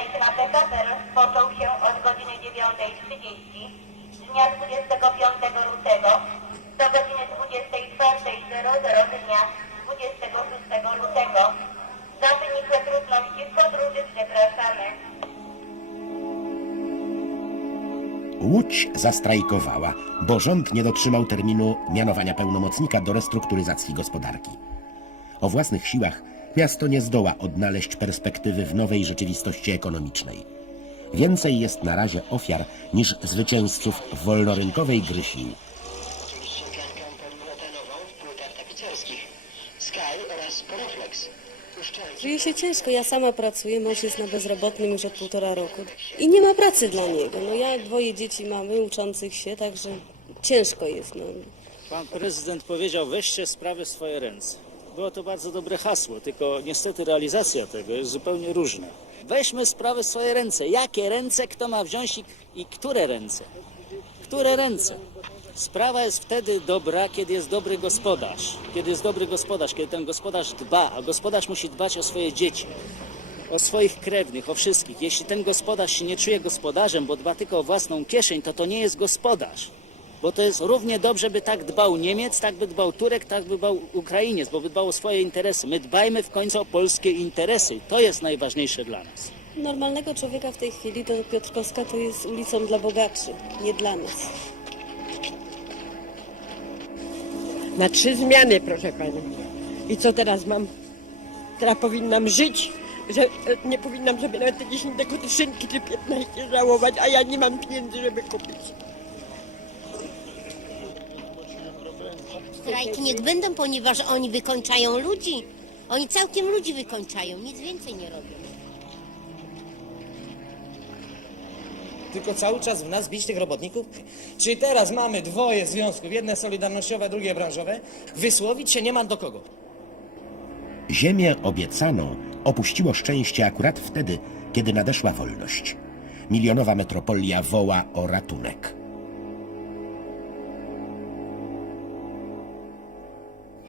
Strajk na PKP rozpoczął się od godziny 9.30 dnia 25 lutego do godziny 24.00 dnia 26 lutego. Za wynikłe trudności w podróży przepraszamy. Łódź zastrajkowała, bo rząd nie dotrzymał terminu mianowania pełnomocnika do restrukturyzacji gospodarki. O własnych siłach miasto nie zdoła odnaleźć perspektywy w nowej rzeczywistości ekonomicznej. Więcej jest na razie ofiar niż zwycięzców w wolnorynkowej gry sił. Oczywiście tkankę poliuretanową w płytach tapicerskich, Sky oraz Poroflex. Uszczelki Żyje się ciężko, ja sama pracuję, mąż jest na bezrobotnym już od półtora roku i nie ma pracy dla niego. No ja dwoje dzieci mamy uczących się, także ciężko jest. No. Pan prezydent powiedział, weźcie sprawy w swoje ręce. Było to bardzo dobre hasło, tylko niestety realizacja tego jest zupełnie różna. Weźmy sprawy w swoje ręce. Jakie ręce, kto ma wziąć i, i które ręce? Które ręce? Sprawa jest wtedy dobra, kiedy jest dobry gospodarz. Kiedy jest dobry gospodarz, kiedy ten gospodarz dba, a gospodarz musi dbać o swoje dzieci, o swoich krewnych, o wszystkich. Jeśli ten gospodarz się nie czuje gospodarzem, bo dba tylko o własną kieszeń, to to nie jest gospodarz. Bo to jest równie dobrze, by tak dbał Niemiec, tak by dbał Turek, tak by dbał Ukrainiec, bo by dbał o swoje interesy. My dbajmy w końcu o polskie interesy. To jest najważniejsze dla nas. Normalnego człowieka w tej chwili to Piotrkowska to jest ulicą dla bogaczy, nie dla nas. Na trzy zmiany, proszę pani. I co teraz mam? Teraz powinnam żyć, że e, nie powinnam sobie nawet te 10 tego szynki czy 15 żałować, a ja nie mam pieniędzy, żeby kupić. Strajki niech będą, ponieważ oni wykończają ludzi. Oni całkiem ludzi wykończają, nic więcej nie robią. tylko cały czas w nas bić tych robotników? Czyli teraz mamy dwoje związków, jedne solidarnościowe, drugie branżowe, wysłowić się nie ma do kogo. Ziemię obiecaną opuściło szczęście akurat wtedy, kiedy nadeszła wolność. Milionowa metropolia woła o ratunek.